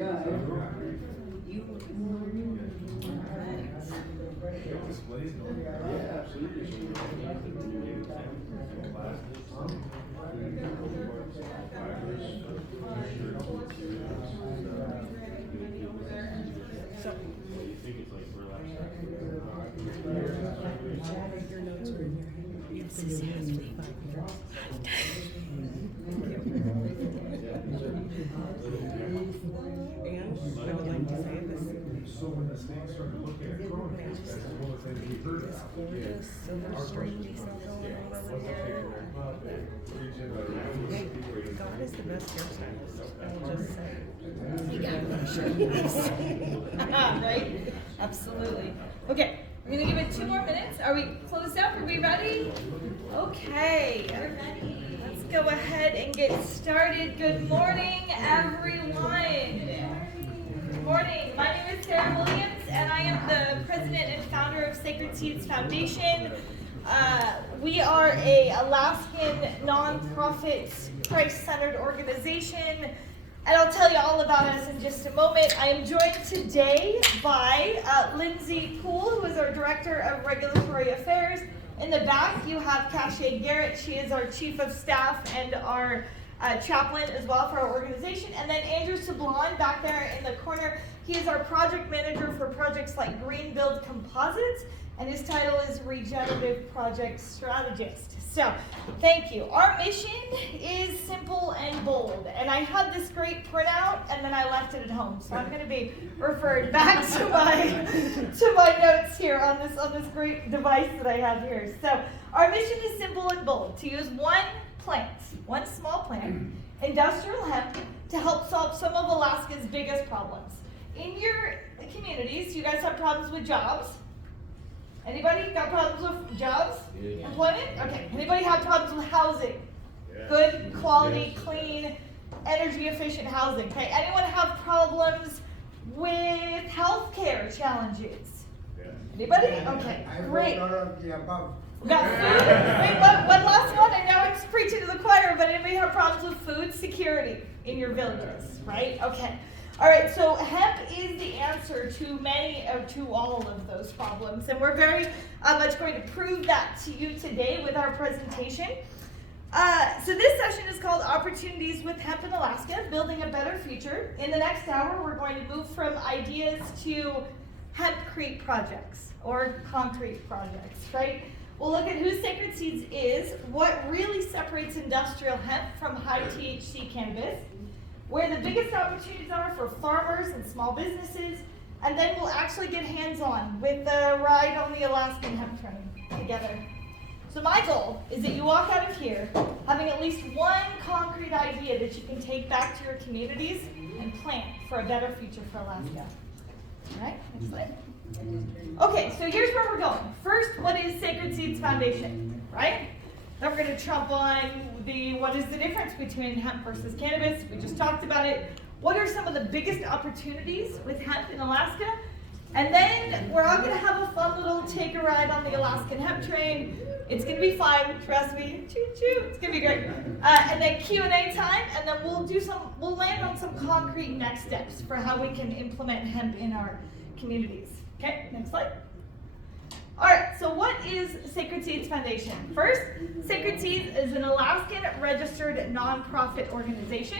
Yeah, absolutely. So, your notes are in your hand. Yes, and I would like to say this. So when the snakes started looking at chronicles, that's one of the things we heard This about. gorgeous silver string we saw going on over here. Hey, God is the best hairstylist. I'll just say. Right? Absolutely. Okay, we're gonna give it 2 more minutes. Are we closed up? Are we ready? Okay. Let's go ahead and get started. Good morning, everyone. Good morning. My name is Sarah Williams, and I am the president and founder of Sacred Seeds Foundation. We are a Alaskan nonprofit, Christ-centered organization. And I'll tell you all about us in just a moment. I am joined today by Lindsay Poole, who is our Director of Regulatory Affairs. In the back, you have Cashay Garrett. She is our Chief of Staff and our chaplain as well for our organization. And then Andrew Sablon back there in the corner. He is our project manager for projects like Green Build Composites, and his title is Regenerative Project Strategist. So, thank you. Our mission is simple and bold, and I had this great printout, and then I left it at home. So I'm going to be referred back to my notes here on this great device that I have here. So, our mission is simple and bold: to use one small plant, industrial hemp, to help solve some of Alaska's biggest problems. In your communities, you guys have problems with jobs. Anybody got problems with jobs? Yeah. Employment? Okay. Anybody have problems with housing? Yeah. Good, quality, clean, energy efficient housing. Okay. Anyone have problems with healthcare challenges? Yeah. Anybody? Okay. Great. Got food? Wait, one last one. I know I'm preaching to the choir, but anybody have problems with food security in your villages? Right? Okay. All right, so hemp is the answer to all of those problems, and we're very much going to prove that to you today with our presentation. So this session is called Opportunities with Hemp in Alaska, Building a Better Future. In the next hour, we're going to move from ideas to hempcrete projects, or concrete projects, right? We'll look at who Sacred Seeds is, what really separates industrial hemp from high THC cannabis, where the biggest opportunities are for farmers and small businesses, and then we'll actually get hands-on with the ride on the Alaskan hemp train together. So my goal is that you walk out of here having at least one concrete idea that you can take back to your communities and plant for a better future for Alaska. All right, next slide. Okay, so here's where we're going. First, what is Sacred Seeds Foundation, right? Then we're going to trump on what is the difference between hemp versus cannabis. We just talked about it. What are some of the biggest opportunities with hemp in Alaska? And then we're all going to have a fun little take a ride on the Alaskan hemp train. It's going to be fun, trust me. Choo choo, it's going to be great. And then Q&A time, and then we'll land on some concrete next steps for how we can implement hemp in our communities. Okay, next slide. All right, so what is Sacred Seeds Foundation? First, Sacred Seeds is an Alaskan registered nonprofit organization.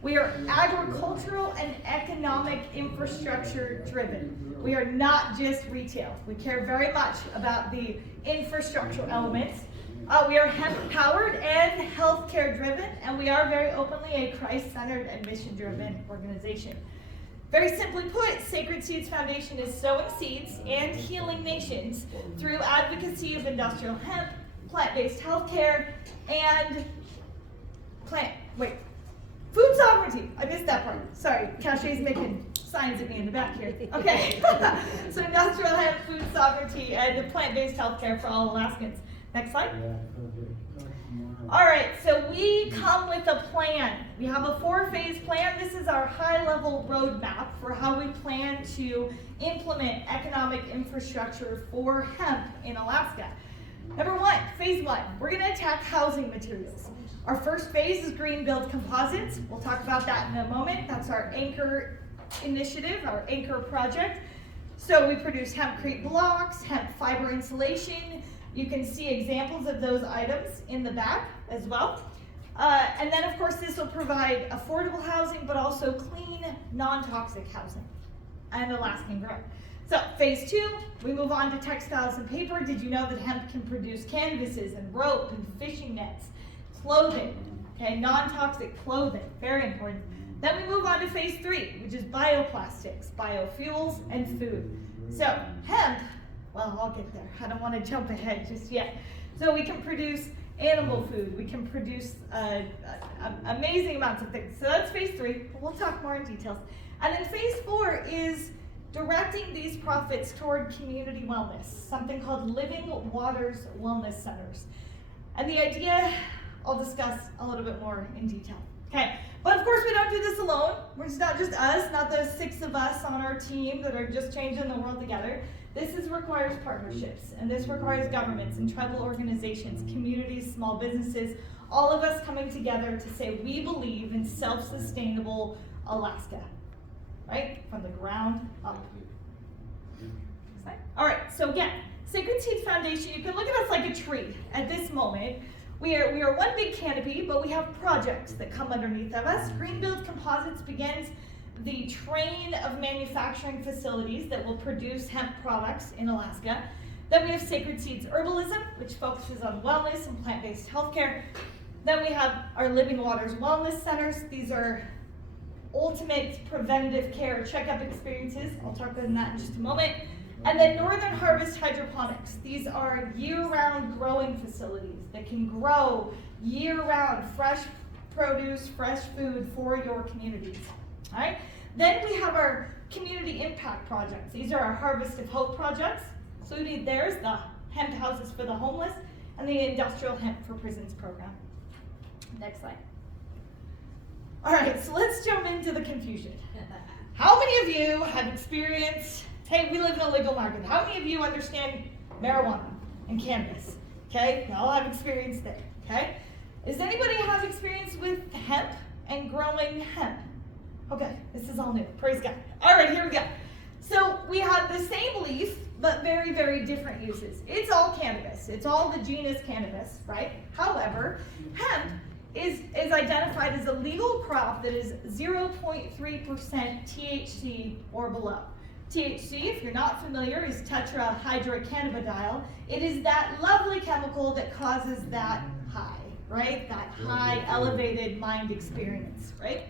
We are agricultural and economic infrastructure driven. We are not just retail. We care very much about the infrastructural elements. We are hemp powered and healthcare driven, and we are very openly a Christ-centered and mission-driven organization. Very simply put, Sacred Seeds Foundation is sowing seeds and healing nations through advocacy of industrial hemp, plant-based healthcare, and food sovereignty. I missed that part. Sorry, Cashay's making signs at me in the back here. Okay, so industrial hemp, food sovereignty, and plant-based healthcare for all Alaskans. Next slide. All right, so we come with a plan. We have a 4-phase plan. This is our high-level roadmap for how we plan to implement economic infrastructure for hemp in Alaska. Number 1, phase 1, we're going to attack housing materials. Our first phase is Green Build Composites. We'll talk about that in a moment. That's our anchor initiative, our anchor project. So we produce hempcrete blocks, hemp fiber insulation. You can see examples of those items in the back as well. And then of course this will provide affordable housing, but also clean, non-toxic housing and Alaskan grown. So phase 2, we move on to textiles and paper. Did you know that hemp can produce canvases and rope and fishing nets, clothing, okay, non-toxic clothing, very important. Then we move on to phase 3, which is bioplastics, biofuels, and food. So hemp, well, I'll get there. I don't want to jump ahead just yet. So we can produce animal food. We can produce amazing amounts of things. So that's phase 3. We'll talk more in details. And then phase 4 is directing these profits toward community wellness, something called Living Waters Wellness Centers. And the idea, I'll discuss a little bit more in detail. Okay, but of course we don't do this alone. It's not just us, not those 6 of us on our team that are just changing the world together. Requires partnerships, and this requires governments and tribal organizations, communities, small businesses, all of us coming together to say we believe in self-sustainable Alaska, right? From the ground up. All right, so again, Sacred Seeds Foundation, you can look at us like a tree at this moment. We are one big canopy, but we have projects that come underneath of us. Greenbuild Composites begins the train of manufacturing facilities that will produce hemp products in Alaska. Then we have Sacred Seeds Herbalism, which focuses on wellness and plant-based healthcare. Then we have our Living Waters Wellness Centers. These are ultimate preventative care checkup experiences. I'll talk about that in just a moment. And then Northern Harvest Hydroponics. These are year-round growing facilities that can grow year-round fresh produce, fresh food for your communities. All right. Then we have our community impact projects. These are our Harvest of Hope projects. So there's the hemp houses for the homeless and the industrial hemp for prisons program. Next slide. All right, so let's jump into the confusion. How many of you have experienced, hey, we live in a legal market. How many of you understand marijuana and cannabis? Okay, we all have experience there, okay? Does anybody have experience with hemp and growing hemp? Okay, this is all new, praise God. All right, here we go. So we have the same leaf, but very, very different uses. It's all cannabis. It's all the genus cannabis, right? However, hemp is identified as a legal crop that is 0.3% THC or below. THC, if you're not familiar, is tetrahydrocannabidiol. It is that lovely chemical that causes that high, right? That high, elevated mind experience, right?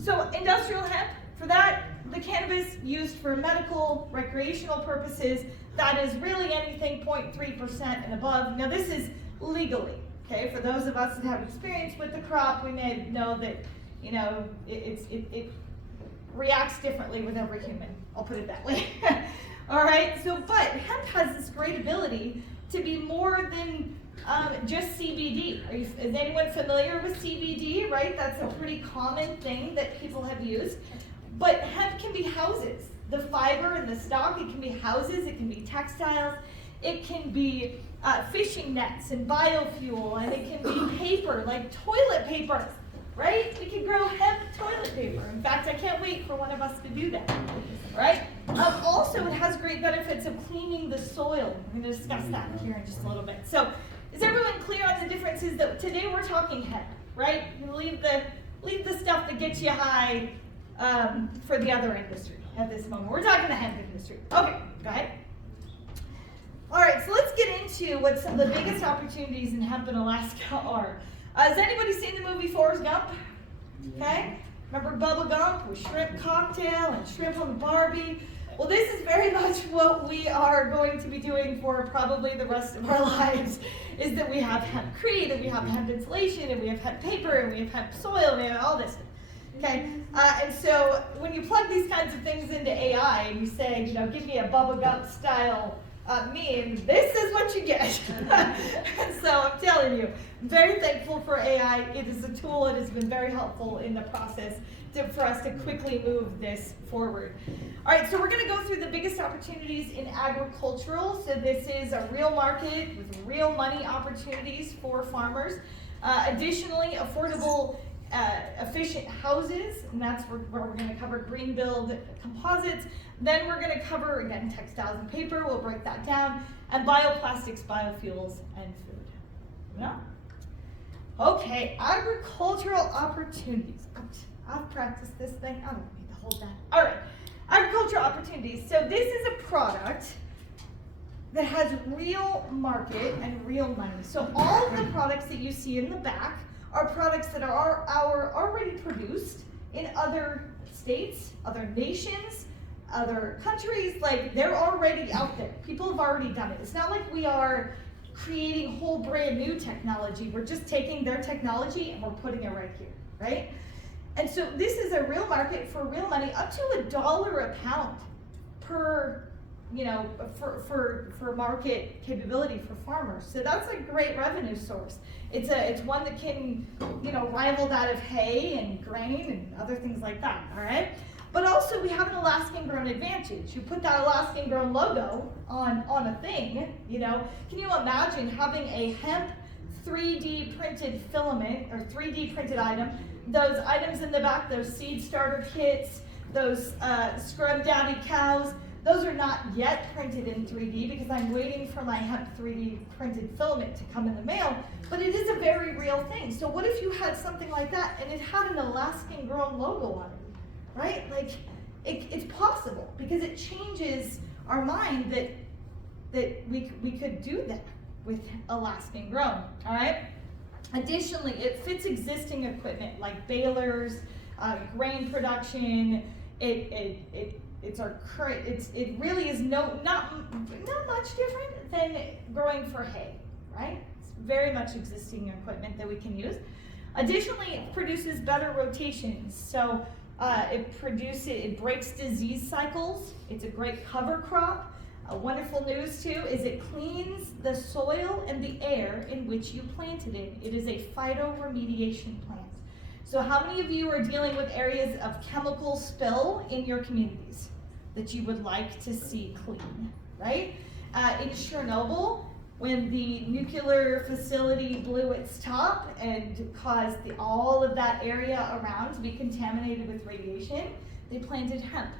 So industrial hemp, for that, the cannabis used for medical, recreational purposes, that is really anything 0.3% and above. Now this is legally, okay? For those of us that have experience with the crop, we may know that, you know, it reacts differently with every human. I'll put it that way. All right, so, but hemp has this great ability to be more than just CBD. Is anyone familiar with CBD, right? That's a pretty common thing that people have used. But hemp can be houses. The fiber and the stalk, it can be houses, it can be textiles, it can be fishing nets and biofuel, and it can be paper, like toilet paper, right? We can grow hemp toilet paper. In fact, I can't wait for one of us to do that, right? Also, it has great benefits of cleaning the soil. We're going to discuss that here in just a little bit. So, is everyone clear on the differences? That today we're talking hemp, right? You leave the stuff that gets you high for the other industry at this moment. We're talking the hemp industry. Okay, go ahead. All right, so let's get into what some of the biggest opportunities in hemp in Alaska are. Has anybody seen the movie Forrest Gump? Okay, remember Bubba Gump with shrimp cocktail and shrimp on the Barbie? Well, this is very much what we are going to be doing for probably the rest of our lives, is that we have hempcrete, and we have hemp insulation, and we have hemp paper, and we have hemp soil, and we have all this stuff. Okay, and so when you plug these kinds of things into AI and you say, you know, give me a Bubba Gump style meme, this is what you get. So I'm telling you, I'm very thankful for AI. It is a tool. It has been very helpful in the process for us to quickly move this forward. All right, so we're going to go through the biggest opportunities in agricultural. So this is a real market with real money opportunities for farmers. Additionally, affordable efficient houses, and that's where we're going to cover green build composites. Then we're going to cover, again, textiles and paper. We'll break that down. And bioplastics, biofuels, and food. Yeah? Okay, agricultural opportunities. Ouch, I've practiced this thing. I don't need to hold that. All right, agricultural opportunities. So this is a product that has real market and real money. So all of the products that you see in the back are products that are already produced in other states, other nations, other countries. Like, they're already out there. People have already done it. It's not like we are creating whole brand new technology. We're just taking their technology and we're putting it right here, right? And so this is a real market for real money, up to $1 a pound per, you know, for market capability for farmers. So that's a great revenue source. It's one that can, you know, rival that of hay and grain and other things like that, all right? But also we have an Alaskan grown advantage. You put that Alaskan grown logo on a thing, you know. Can you imagine having a hemp 3D printed filament or 3D printed item, those items in the back, those seed starter kits, those scrub daddy cows, those are not yet printed in 3D because I'm waiting for my hemp 3D printed filament to come in the mail, but it is a very real thing. So what if you had something like that and it had an Alaskan grown logo on it? Right? Like, it's possible because it changes our mind that we could do that with Alaskan grown, all right? Additionally, it fits existing equipment like balers, grain production. It really is not much different than growing for hay, right? It's very much existing equipment that we can use. Additionally, it produces better rotations. So it breaks disease cycles. It's a great cover crop. Wonderful news too is it cleans the soil and the air in which you planted it. It is a phytoremediation plant. So how many of you are dealing with areas of chemical spill in your communities that you would like to see clean, right? In Chernobyl, when the nuclear facility blew its top and caused all of that area around to be contaminated with radiation, they planted hemp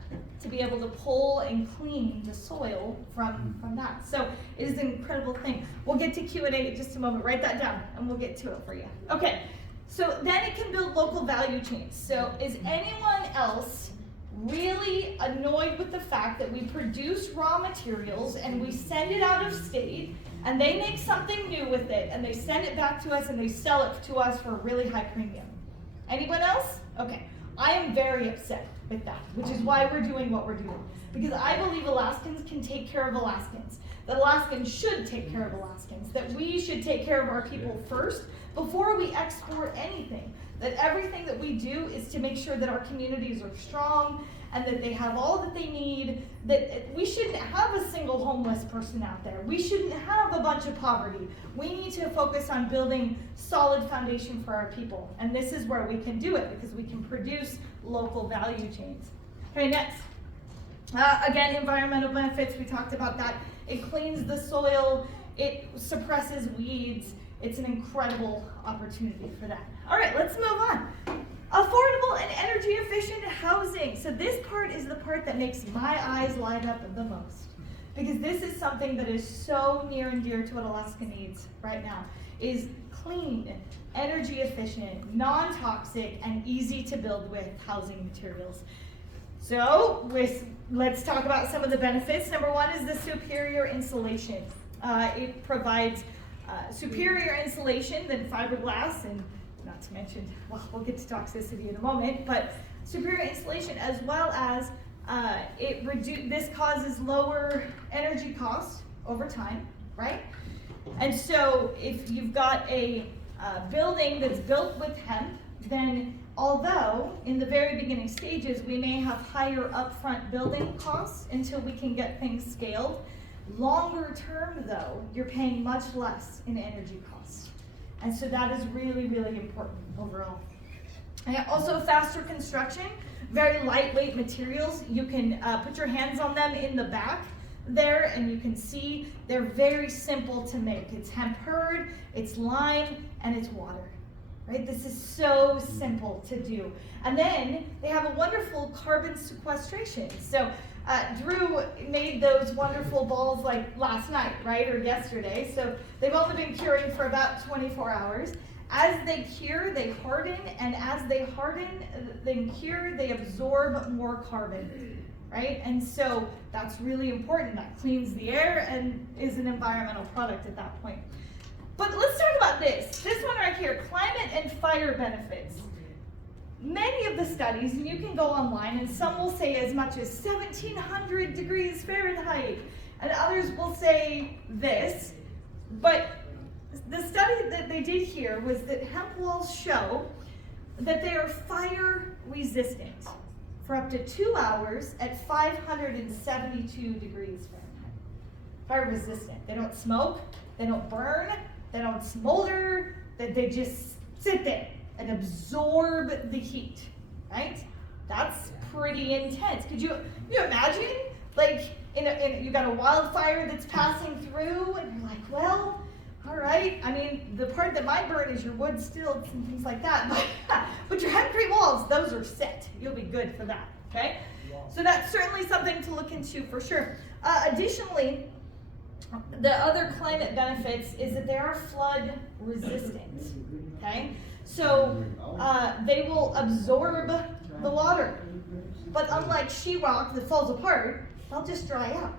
to be able to pull and clean the soil from that. So it is an incredible thing. We'll get to Q&A in just a moment. Write that down and we'll get to it for you. Okay, so then it can build local value chains. So is anyone else really annoyed with the fact that we produce raw materials and we send it out of state and they make something new with it and they send it back to us and they sell it to us for a really high premium? Anyone else? Okay, I am very upset with that, which is why we're doing what we're doing. Because I believe Alaskans can take care of Alaskans, that Alaskans should take care of Alaskans, that we should take care of our people first before we export anything. That everything that we do is to make sure that our communities are strong and that they have all that they need, that we shouldn't have a single homeless person out there. We shouldn't have a bunch of poverty. We need to focus on building solid foundation for our people. And this is where we can do it because we can produce local value chains. Okay, next. Again, environmental benefits, we talked about that. It cleans the soil, it suppresses weeds. It's an incredible opportunity for that. All right, let's move on. Affordable and energy efficient housing. So this part is the part that makes my eyes light up the most, because this is something that is so near and dear to what Alaska needs right now, is clean, energy efficient, non-toxic, and easy to build with housing materials. So let's talk about some of the benefits. Number one is the superior insulation. It provides superior insulation than fiberglass, and not to mention, well, we'll get to toxicity in a moment, but superior insulation, as well as this causes lower energy costs over time, right? And so if you've got a building that's built with hemp, then although in the very beginning stages we may have higher upfront building costs until we can get things scaled, longer term though, you're paying much less in energy costs. And so that is really, really important overall. And also faster construction, very lightweight materials. You can put your hands on them in the back there and you can see they're very simple to make. It's hemp hurd, it's lime, and it's water. right? This is so simple to do. And then they have a wonderful carbon sequestration. So Drew made those wonderful balls like last night, right, or yesterday. So they've only been curing for about 24 hours. As they cure, they harden, and as they harden, then cure, they absorb more carbon, right? And so that's really important. That cleans the air and is an environmental product at that point. But let's talk about this. This one right here, climate and fire benefits. Many of the studies, and you can go online, and some will say as much as 1,700 degrees Fahrenheit, and others will say this, but the study that they did here was that hemp walls show that they are fire resistant for up to 2 hours at 572 degrees Fahrenheit. Fire resistant. They don't smoke, they don't burn, they don't smolder, they just sit there and absorb the heat, right? That's pretty intense. Could you imagine, like, you got a wildfire that's passing through, and you're like, well, all right. I mean, the part that might burn is your wood stilts and things like that, but your hempcrete walls, those are set. You'll be good for that, okay? So that's certainly something to look into for sure. Additionally, the other climate benefits is that they are flood resistant, okay? So they will absorb the water, but unlike sheetrock that falls apart, they'll just dry out.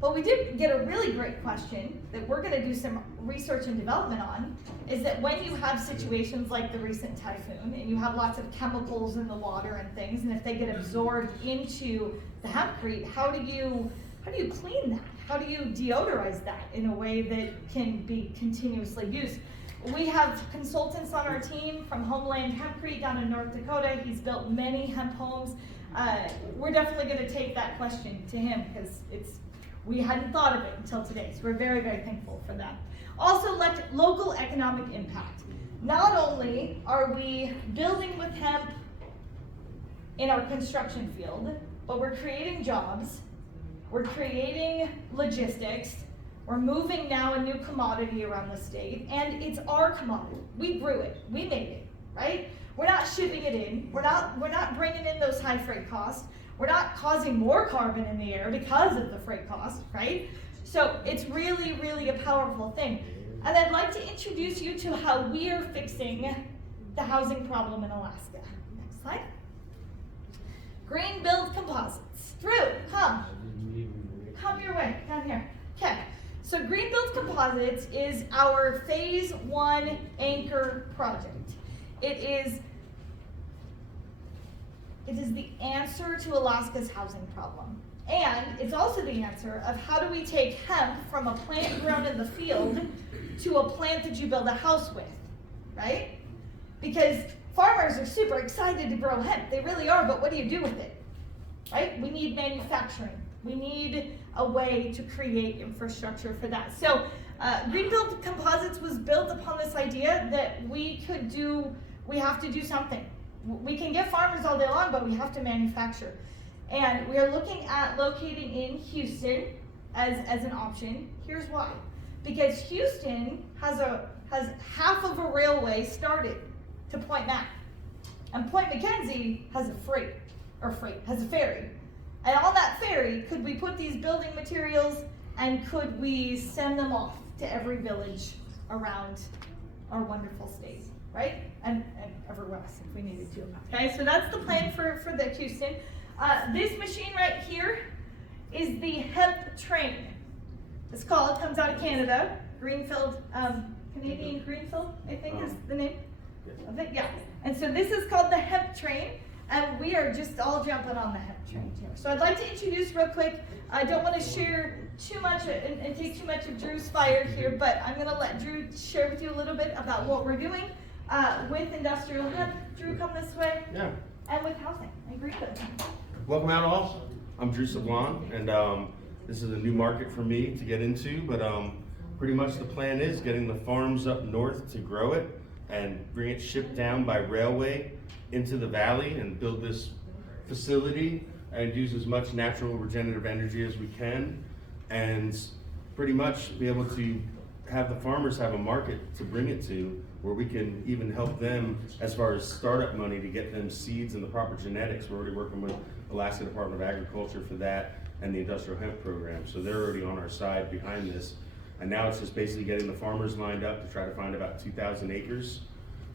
But we did get a really great question that we're going to do some research and development on, is that when you have situations like the recent typhoon and you have lots of chemicals in the water and things, and if they get absorbed into the hempcrete, how do you clean that? How do you deodorize that in a way that can be continuously used? We have consultants on our team from Homeland Hempcrete down in North Dakota. He's built many hemp homes. We're definitely going to take that question to him because we hadn't thought of it until today, so we're very, very thankful for that. Also, local economic impact. Not only are we building with hemp in our construction field, but we're creating jobs, we're creating logistics, we're moving now a new commodity around the state, and it's our commodity. We grew it, we made it, right? We're not shipping it in, we're not bringing in those high freight costs. We're not causing more carbon in the air because of the freight cost, right? So it's really, really a powerful thing. And I'd like to introduce you to how we are fixing the housing problem in Alaska. Next slide. Green Build Composites. Drew, come your way, down here. Okay, so Green Build Composites is our phase 1 anchor project. It is the answer to Alaska's housing problem. And it's also the answer of how do we take hemp from a plant grown in the field to a plant that you build a house with, right? Because farmers are super excited to grow hemp. They really are, but what do you do with it, right? We need manufacturing. We need a way to create infrastructure for that. So Greenfield Composites was built upon this idea that we have to do something. We can get farmers all day long, but we have to manufacture. And we are looking at locating in Houston as an option. Here's why. Because Houston has half of a railway started to Point Mac. And Point McKenzie has a ferry. And on that ferry, could we put these building materials and could we send them off to every village around our wonderful state, right? And everywhere else if we needed to. Okay, so that's the plan for the Houston. This machine right here is the Hemp train. It's comes out of Canada, Greenfield, Canadian Greenfield, I think is the name of it, yeah. And so this is called the Hemp train, and we are just all jumping on the Hemp train here. So I'd like to introduce real quick, I don't want to share too much and take too much of Drew's fire here, but I'm going to let Drew share with you a little bit about what we're doing with industrial hemp. Drew, come this way. Yeah. And with housing. I agree with it. Welcome out all. I'm Drew Sablon, and this is a new market for me to get into, but pretty much the plan is getting the farms up north to grow it and bring it shipped down by railway into the valley and build this facility and use as much natural regenerative energy as we can, and pretty much be able to have the farmers have a market to bring it to where we can even help them as far as startup money to get them seeds and the proper genetics. We're already working with Alaska Department of Agriculture for that and the industrial hemp program. So they're already on our side behind this. And now it's just basically getting the farmers lined up to try to find about 2,000 acres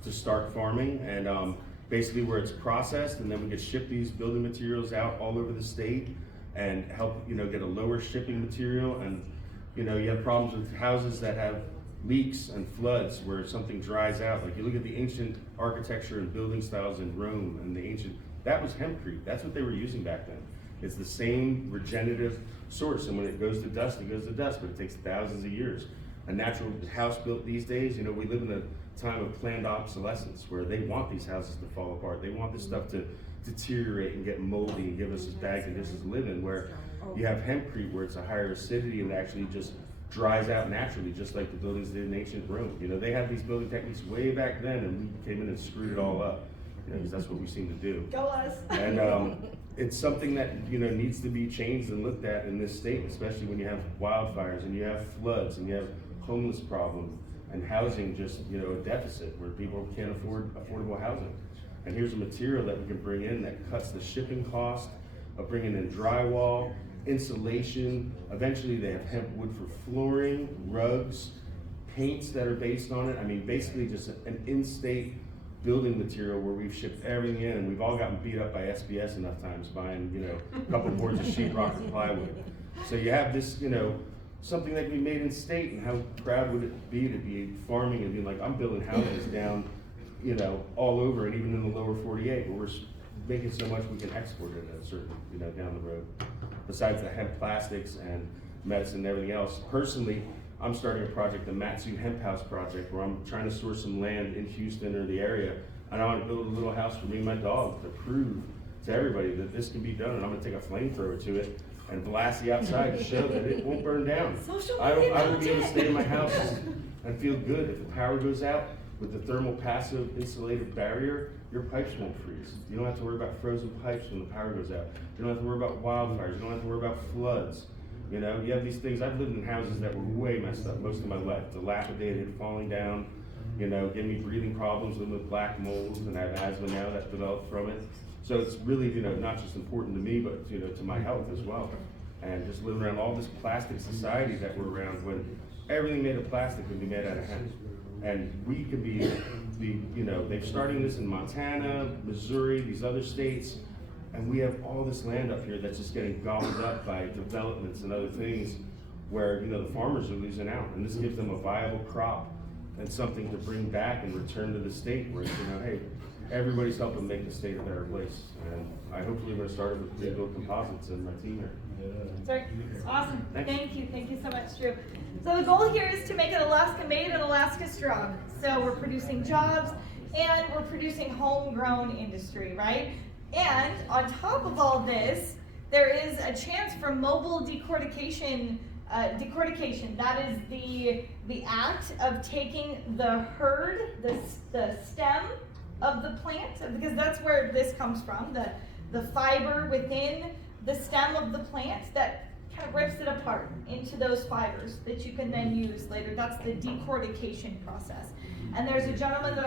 to start farming, and basically where it's processed, and then we could ship these building materials out all over the state and help, get a lower shipping material. And you have problems with houses that have leaks and floods where something dries out. Like you look at the ancient architecture and building styles in Rome, and that was hempcrete. That's what they were using back then. It's the same regenerative source, and when it goes to dust, it goes to dust, but it takes thousands of years. A natural house built these days, we live in a time of planned obsolescence where they want these houses to fall apart. They want this stuff to deteriorate and get moldy and give us as bad conditions to live in, where you have hempcrete where it's a higher acidity and it actually just dries out naturally, just like the buildings did in ancient Rome. They had these building techniques way back then, and we came in and screwed it all up, because that's what we seem to do. Go us. And it's something that needs to be changed and looked at in this state, especially when you have wildfires and you have floods and you have homeless problem and housing, just a deficit where people can't afford affordable housing. And here's a material that we can bring in that cuts the shipping cost of bringing in drywall, insulation. Eventually they have hemp wood for flooring, rugs, paints that are based on it. I mean, basically just an in-state building material where we've shipped everything in, and we've all gotten beat up by SBS enough times buying, a couple boards of sheetrock and plywood. So you have this, something that can be made in state, and how proud would it be to be farming and being like, I'm building houses down, all over, and even in the lower 48, where we're making so much we can export it at a certain, down the road. Besides the hemp plastics and medicine and everything else, personally, I'm starting a project, the Matsu Hemp House project, where I'm trying to source some land in Houston or the area, and I want to build a little house for me and my dog to prove to everybody that this can be done, and I'm going to take a flamethrower to it and blast the outside to show that it won't burn down. I will be able to stay in my house and feel good. If the power goes out, with the thermal passive insulated barrier, your pipes won't freeze. You don't have to worry about frozen pipes when the power goes out. You don't have to worry about wildfires. You don't have to worry about floods. You have these things. I've lived in houses that were way messed up most of my life, dilapidated, falling down, gave me breathing problems, living with black mold, and I have asthma now that developed from it. So it's really, not just important to me, but to my health as well. And just living around all this plastic society that we're around, when everything made of plastic could be made out of hemp. And we could be they're starting this in Montana, Missouri, these other states, and we have all this land up here that's just getting gobbled up by developments and other things where, the farmers are losing out. And this gives them a viable crop and something to bring back and return to the state where, hey, everybody's helping make the state a better place. And I hopefully going to start with Big Gold Composites and my team here. Sorry. Awesome. Thank you. Thank you so much, Drew. So the goal here is to make it Alaska made and Alaska strong. So we're producing jobs and we're producing homegrown industry, right? And on top of all this, there is a chance for mobile decortication. Decortication, that is the act of taking the hurd, the stem of the plant, because that's where this comes from, the fiber within the stem of the plant that kind of rips it apart into those fibers that you can then use later. That's the decortication process. And there's a gentleman that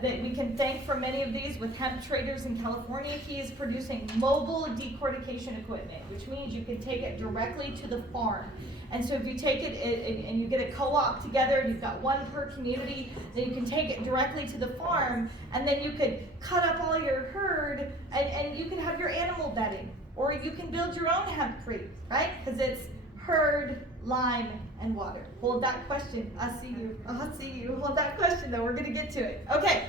that we can thank for many of these with Hemp Traders in California. He is producing mobile decortication equipment, which means you can take it directly to the farm. And so if you take it and you get a co-op together, you've got one per community, then you can take it directly to the farm, and then you could cut up all your herd, and you can have your animal bedding, or you can build your own hempcrete, right? Because it's herd, lime, and water. Hold that question. I'll see you. Hold that question, though. We're going to get to it. Okay.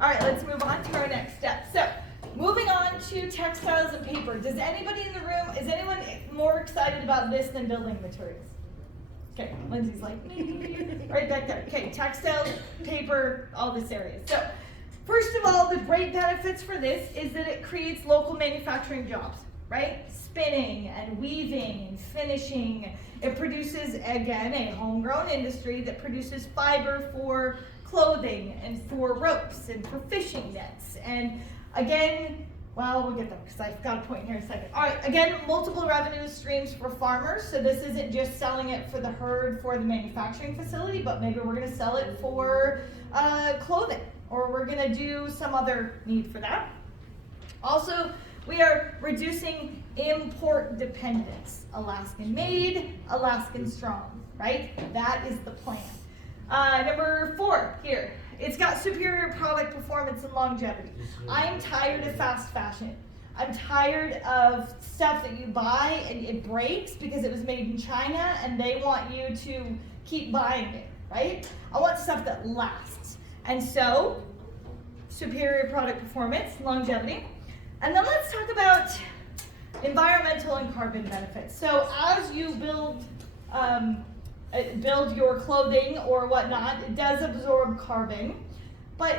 All right, let's move on to our next step. So, moving on to textiles and paper. Does anybody in the room, is anyone more excited about this than building materials? Okay, Lindsay's like, right back there. Okay, textiles, paper, all this area. So, first of all, the great benefits for this is that it creates local manufacturing jobs, right? Spinning and weaving and finishing. It produces, again, a homegrown industry that produces fiber for clothing and for ropes and for fishing nets. And again, Well, we'll get there because I've got a point here in a second. All right, again, multiple revenue streams for farmers. So this isn't just selling it for the herd for the manufacturing facility, but maybe we're going to sell it for clothing, or we're going to do some other need for that. Also, we are reducing import dependence. Alaskan made, Alaskan strong, right? That is the plan. Number 4 here. It's got superior product performance and longevity. I'm tired of fast fashion. I'm tired of stuff that you buy and it breaks because it was made in China and they want you to keep buying it, right? I want stuff that lasts. And so, superior product performance, longevity. And then let's talk about environmental and carbon benefits. So as you build your clothing or whatnot, it does absorb carbon. But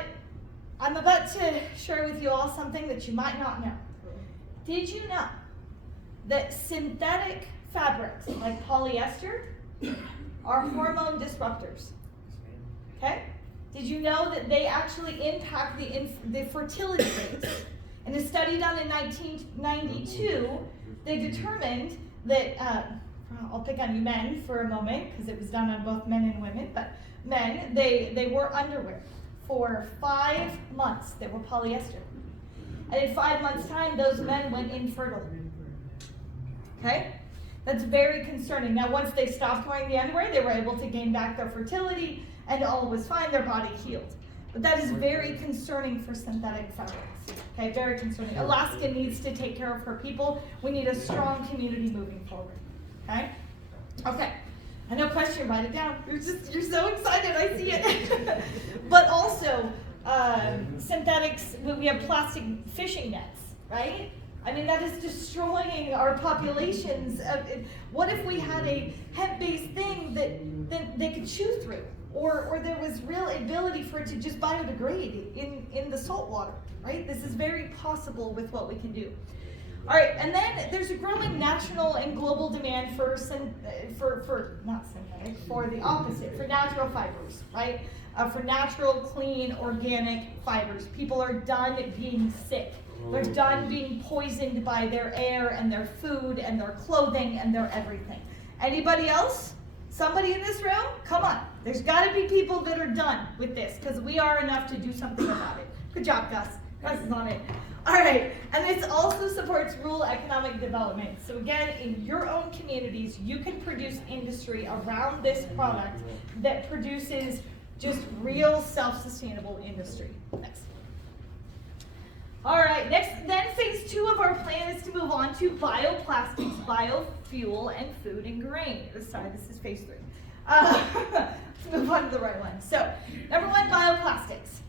I'm about to share with you all something that you might not know. Did you know that synthetic fabrics like polyester are hormone disruptors? Okay? Did you know that they actually impact the fertility rates? In a study done in 1992, they determined that I'll pick on you men for a moment because it was done on both men and women, but men, they wore underwear for 5 months that were polyester. And in 5 months' time, those men went infertile. Okay? That's very concerning. Now, once they stopped wearing the underwear, they were able to gain back their fertility and all was fine, their body healed. But that is very concerning for synthetic fabrics. Okay, very concerning. Alaska needs to take care of her people. We need a strong community moving forward. Okay? Okay. I know question, write it down. You're so excited, I see it. But also, synthetics, we have plastic fishing nets, right? I mean, that is destroying our populations. What if we had a hemp-based thing that they could chew through? Or there was real ability for it to just biodegrade in the salt water, right? This is very possible with what we can do. All right, and then there's a growing national and global demand for the opposite, for natural fibers, right? For natural, clean, organic fibers. People are done being sick. They're done being poisoned by their air and their food and their clothing and their everything. Anybody else? Somebody in this room? Come on. There's got to be people that are done with this because we are enough to do something about it. Good job, Gus. Gus is on it. All right, and this also supports rural economic development. So again, in your own communities, you can produce industry around this product that produces just real self-sustainable industry. Next. All right, then phase 2 of our plan is to move on to bioplastics, biofuel, and food and grain. Sorry, this is phase 3. Let's move on to the right one. So, number 1, bioplastics.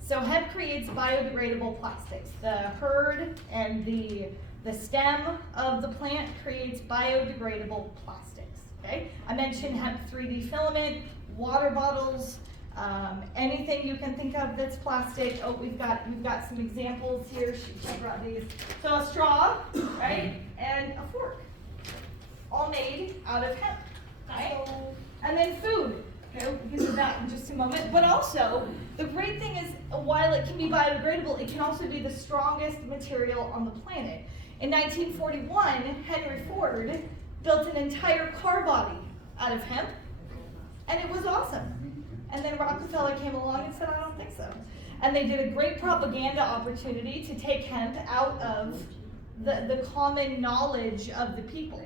So hemp creates biodegradable plastics. The herd and the stem of the plant creates biodegradable plastics. Okay? I mentioned hemp 3D filament, water bottles, anything you can think of that's plastic. Oh, we've got some examples here. She brought these. So a straw, right, and a fork, all made out of hemp, right? And then food. Okay, we'll get to that in just a moment. But also, the great thing is, while it can be biodegradable, it can also be the strongest material on the planet. In 1941, Henry Ford built an entire car body out of hemp, and it was awesome. And then Rockefeller came along and said, I don't think so. And they did a great propaganda opportunity to take hemp out of the common knowledge of the people.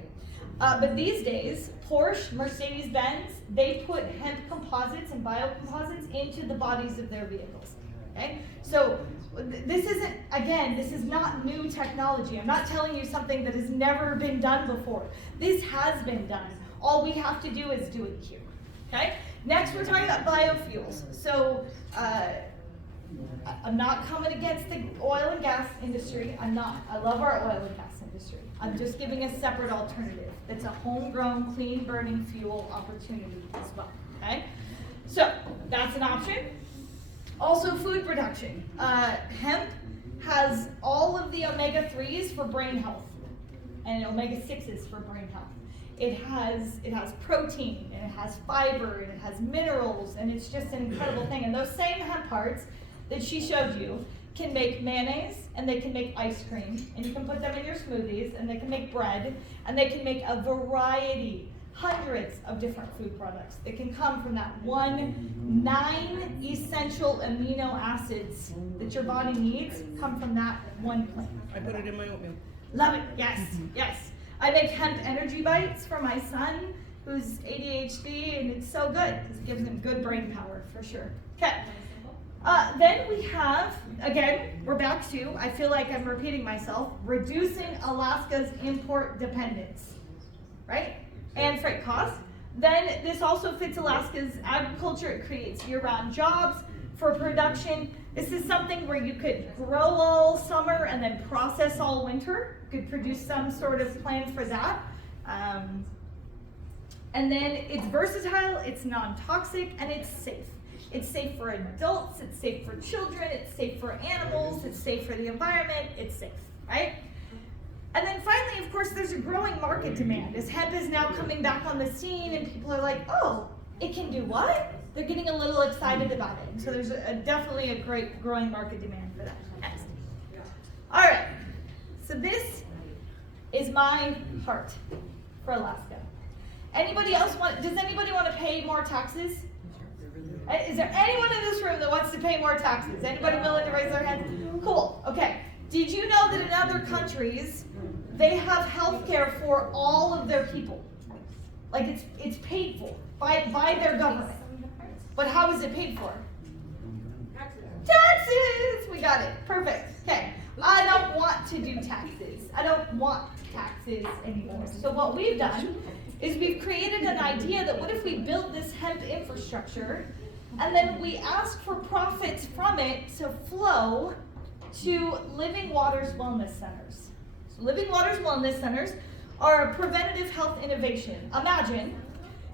But these days, Porsche, Mercedes-Benz, they put hemp composites and biocomposites into the bodies of their vehicles. Okay? So this isn't, again, this is not new technology. I'm not telling you something that has never been done before. This has been done. All we have to do is do it here. Okay? Next, we're talking about biofuels. So I'm not coming against the oil and gas industry. I'm not. I love our oil and gas industry. I'm just giving a separate alternative. It's a homegrown, clean burning fuel opportunity as well. Okay? So that's an option. Also food production. Hemp has all of the omega-3s for brain health and omega-6s for brain health. It has protein, and it has fiber, and it has minerals, and it's just an incredible thing. And those same hemp parts that she showed you can make mayonnaise and they can make ice cream, and you can put them in your smoothies, and they can make bread, and they can make a variety, hundreds of different food products that can come from that 9 essential amino acids that your body needs come from that one plant. I put it in my oatmeal. Love it, yes, yes. I make hemp energy bites for my son who's ADHD, and it's so good because it gives him good brain power for sure. Okay. Then we have, again, we're back to, I feel like I'm repeating myself, reducing Alaska's import dependence, right? And freight costs. Then this also fits Alaska's agriculture. It creates year-round jobs for production. This is something where you could grow all summer and then process all winter. You could produce some sort of plan for that. And then it's versatile, it's non-toxic, and it's safe. It's safe for adults, it's safe for children, it's safe for animals, it's safe for the environment, it's safe, right? And then finally, of course, there's a growing market demand. As hemp is now coming back on the scene and people are like, oh, it can do what? They're getting a little excited about it. And so there's definitely a great growing market demand for that. Next. All right, so this is my heart for Alaska. Anybody else does anybody want to pay more taxes? Is there anyone in this room that wants to pay more taxes? Anybody willing to raise their hand? Cool, okay. Did you know that in other countries, they have health care for all of their people? Like it's paid for by their government. But how is it paid for? Taxes! We got it, perfect. Okay, I don't want to do taxes. I don't want taxes anymore. So what we've done is we've created an idea that what if we build this hemp infrastructure and then we ask for profits from it to flow to Living Waters Wellness Centers. So Living Waters Wellness Centers are a preventative health innovation. Imagine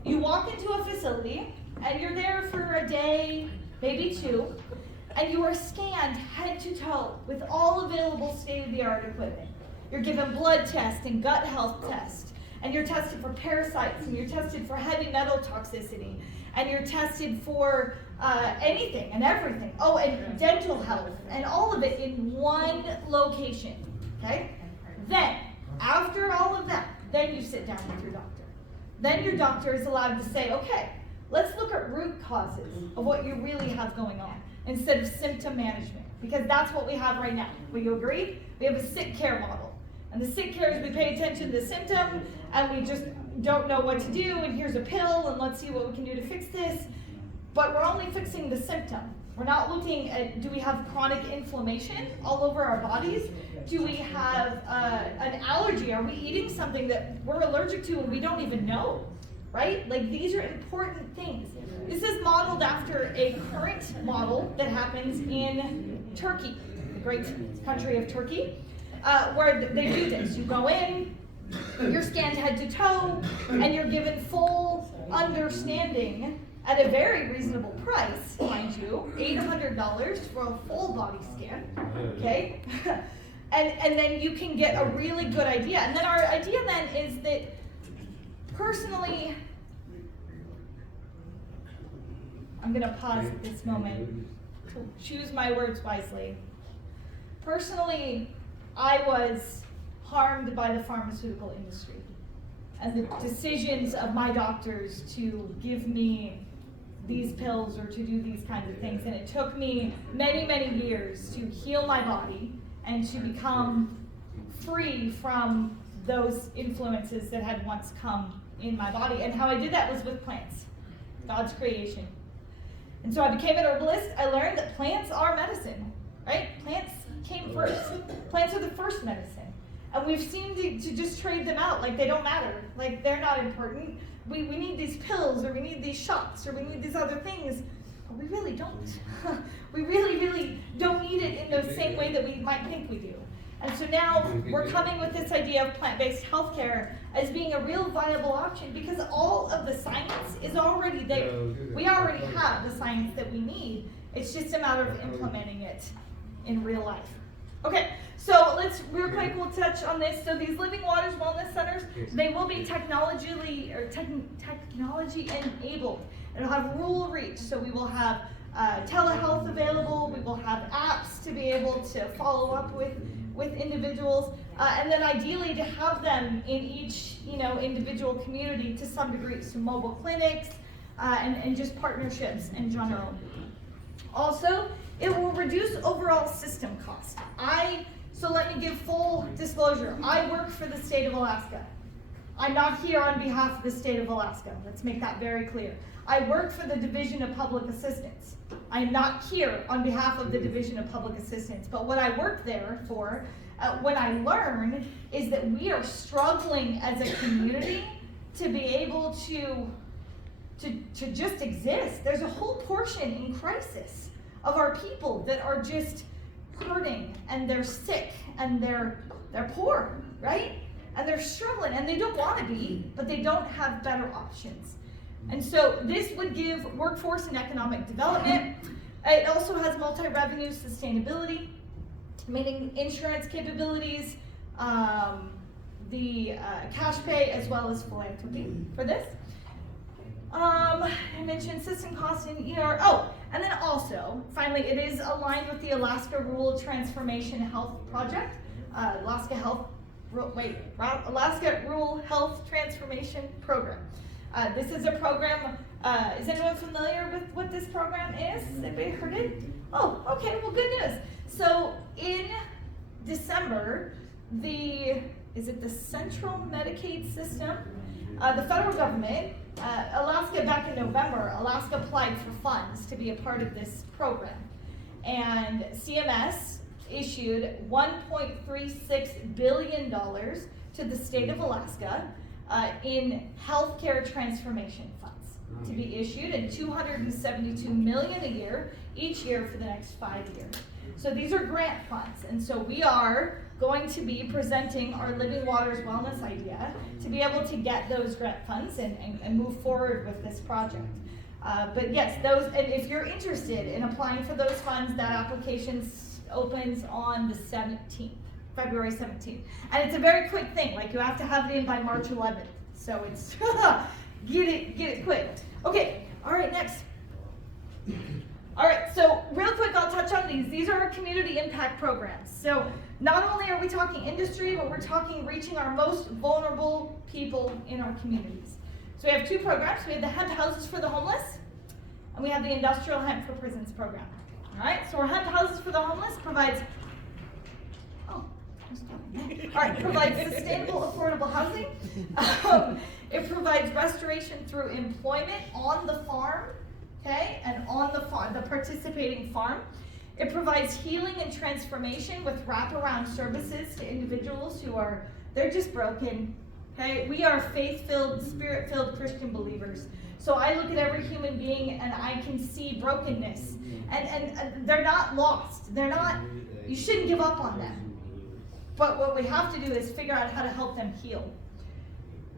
you walk into a facility and you're there for a day, maybe 2, and you are scanned head to toe with all available state-of-the-art equipment. You're given blood tests and gut health tests, and you're tested for parasites, and you're tested for heavy metal toxicity, and you're tested for anything and everything. Oh, and dental health, and all of it in one location, okay? Then, after all of that, then you sit down with your doctor. Then your doctor is allowed to say, okay, let's look at root causes of what you really have going on instead of symptom management, because that's what we have right now. Will you agree? We have a sick care model. And the sick care is we pay attention to the symptom and we just don't know what to do, and here's a pill and let's see what we can do to fix this. But we're only fixing the symptom. We're not looking at, do we have chronic inflammation all over our bodies? Do we have an allergy? Are we eating something that we're allergic to and we don't even know, right? Like, these are important things. This is modeled after a current model that happens in Turkey, the great country of Turkey, where they do this. You go in, you're scanned head to toe, and you're given full understanding at a very reasonable price, mind you, $800 for a full body scan, okay? And then you can get a really good idea. And then our idea then is that personally, I'm gonna pause at this moment to choose my words wisely. Personally, I was harmed by the pharmaceutical industry and the decisions of my doctors to give me these pills or to do these kinds of things. And it took me many, many years to heal my body and to become free from those influences that had once come in my body. And how I did that was with plants, God's creation. And so I became an herbalist. I learned that plants are medicine, right? Plants came first. Plants are the first medicine. And we've seemed to just trade them out like they don't matter, like they're not important. We need these pills, or we need these shots, or we need these other things, but we really don't. We really, really don't need it in the same way that we might think we do. And so now we're coming with this idea of plant-based healthcare as being a real viable option, because all of the science is already there. We already have the science that we need. It's just a matter of implementing it in real life. Okay, so let's real quick, we'll touch on this. So these Living Waters Wellness Centers, they will be technology enabled. It'll have rural reach, so we will have telehealth available. We will have apps to be able to follow up with individuals, and then ideally to have them in each individual community to some degree, some mobile clinics, and just partnerships in general. Also, it will reduce overall system cost. So let me give full disclosure. I work for the state of Alaska. I'm not here on behalf of the state of Alaska. Let's make that very clear. I work for the Division of Public Assistance. I'm not here on behalf of the Division of Public Assistance. But what I work there for, what I learned, is that we are struggling as a community to be able to just exist. There's a whole portion in crisis of our people that are just hurting, and they're sick, and they're poor, right? And they're struggling, and they don't want to be, but they don't have better options. And so this would give workforce and economic development. It also has multi-revenue sustainability, meaning insurance capabilities, the cash pay, as well as philanthropy for this. I mentioned system costs in ER. Oh, and then also, finally, it is aligned with the Alaska Rural Transformation Health Project, Alaska Rural Health Transformation Program. This is a program, is anyone familiar with what this program is? Anybody heard it? Oh, okay, well, good news. So in December, is it the Central Medicaid System? The federal government, Alaska, back in November, Alaska applied for funds to be a part of this program. And CMS issued $1.36 billion to the state of Alaska in healthcare transformation funds to be issued, and $272 million a year, each year for the next 5 years. So these are grant funds, and so we are going to be presenting our Living Waters Wellness idea to be able to get those grant funds and move forward with this project. But yes, and if you're interested in applying for those funds, that application opens on the 17th. February 17th. And it's a very quick thing, like you have to have it in by March 11th. So it's, get it quick. Okay, all right, next. All right, so real quick, I'll touch on these. These are our community impact programs. So not only are we talking industry, but we're talking reaching our most vulnerable people in our communities. So we have two programs. We have the Hemp Houses for the Homeless, and we have the Industrial Hemp for Prisons program. All right, so our Hemp Houses for the Homeless provides provides sustainable, affordable housing. It provides restoration through employment on the farm, okay, and on the farm, the participating farm. It provides healing and transformation with wraparound services to individuals they're just broken, okay? We are faith-filled, spirit-filled Christian believers. So I look at every human being and I can see brokenness. And they're not lost. You shouldn't give up on them. But what we have to do is figure out how to help them heal.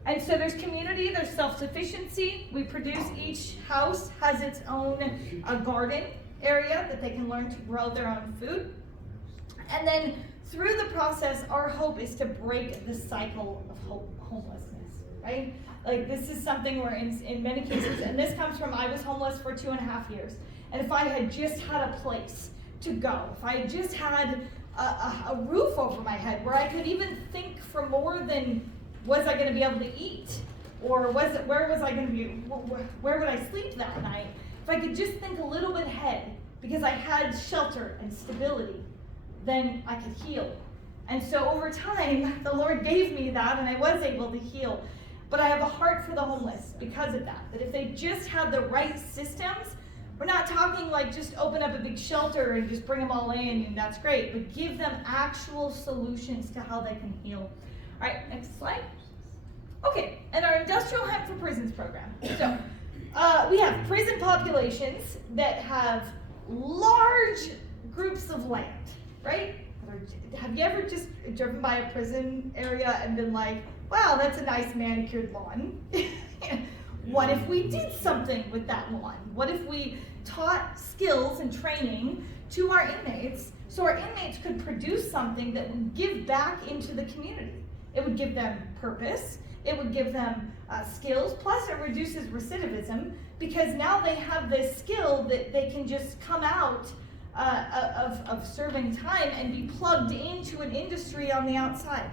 And so there's community, there's self-sufficiency. We produce, each house has its own garden area that they can learn to grow their own food. And then through the process, our hope is to break the cycle of homelessness, right? Like this is something where in many cases, and this comes from, I was homeless for 2.5 years. And if I had just had a place to go, if I had just had a roof over my head where I could even think for more than, was I going to be able to eat? Or where was I going to be, where would I sleep that night? If I could just think a little bit ahead, because I had shelter and stability, then I could heal. And so over time, the Lord gave me that and I was able to heal. But I have a heart for the homeless because of that if they just had the right systems. We're not talking like just open up a big shelter and just bring them all in and that's great, but give them actual solutions to how they can heal. All right, next slide. Okay, and our Industrial Hemp for Prisons program. So we have prison populations that have large groups of land, right? Have you ever just driven by a prison area and been like, wow, that's a nice manicured lawn? What if we did something with that lawn? What if we taught skills and training to our inmates so our inmates could produce something that would give back into the community? It would give them purpose. It would give them skills, plus it reduces recidivism because now they have this skill that they can just come out of serving time and be plugged into an industry on the outside,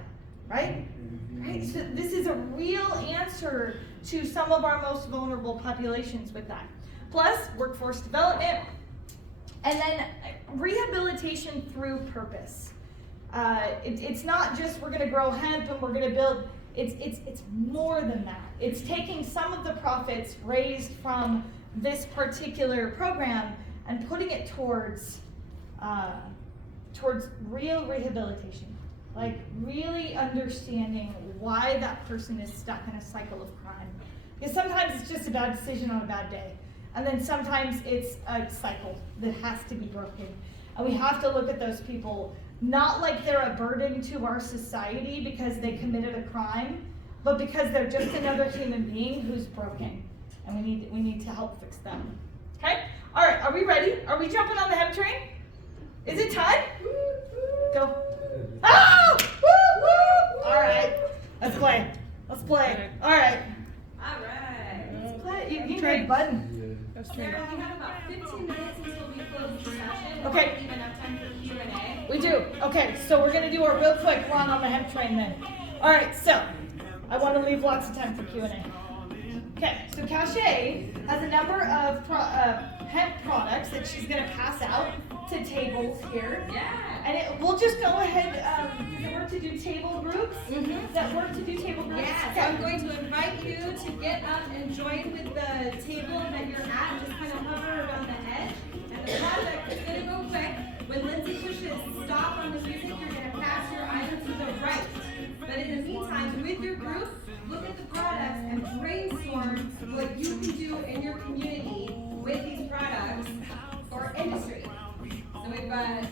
right? Right? So this is a real answer to some of our most vulnerable populations with that. Plus, workforce development, and then rehabilitation through purpose. It's not just we're going to grow hemp and we're going to build. It's more than that. It's taking some of the profits raised from this particular program and putting it towards real rehabilitation, like really understanding why that person is stuck in a cycle of crime. Because sometimes it's just a bad decision on a bad day, and then sometimes it's a cycle that has to be broken. And we have to look at those people not like they're a burden to our society because they committed a crime, but because they're just another human being who's broken, and we need to help fix them. Okay? All right, are we ready? Are we jumping on the hemp train? Is it time? Go. Ah! Woo, woo! All right, let's play. Let's play. All right. All right. Let's play. You need a button. Sarah, we have about 15 minutes until we close the session. Okay. Do we have enough time for Q&A? We do. Okay, so we're gonna do a real quick run on the hemp train then. All right, so I want to leave lots of time for Q&A. Okay, so Cache has a number of hemp products that she's gonna pass out to tables here. Yeah. And we'll just go ahead, does it work to do table groups? Mm-hmm. Does that work to do table groups? Yeah, so I'm going to invite you to get up and join with the table that you're at. Just kind of hover around the edge. And the project is going to go quick. When Lindsay pushes stop on the music, you're going to pass your item to the right. But in the meantime, with your group, look at the products and brainstorm what you can do in your community with these products or industry. So we've got,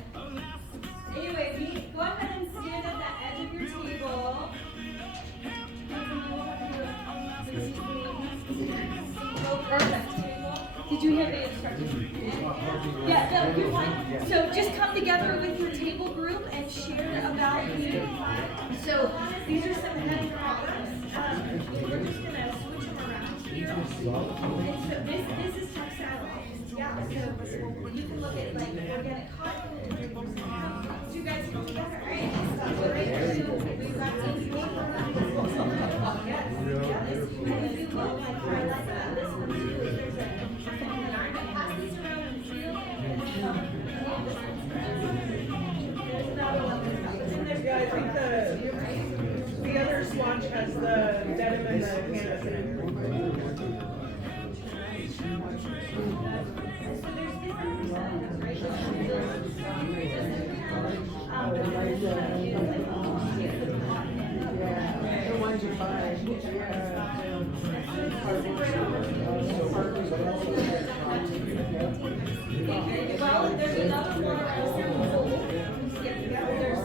anyway, go ahead and stand at the edge of your table. Oh, perfect. Did you hear the instructions? Yeah, no, you're fine. So just come together with your table group and share about you. So these are some hemp products. We're just going to switch them around here. And so this is textile. Yeah, so you can look at like organic cotton and you guys come together, right? So we've got some and if you look like highlight that, this one too, there's a yarn that pass these around and feel there's another one that's Yeah, I think the other swatch has the denim and the canvas in it. The ones you buy, Well, there's another one there's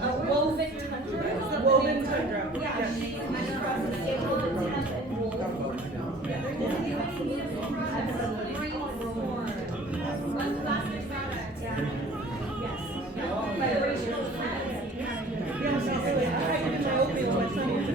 a woven tundra. Woven tundra. Yeah, she kind of runs the table and hemp and wool. One plastic product. Yes. Vibrational plant. Yeah, it's not really, I tried to do my oatmeal, but it's not even.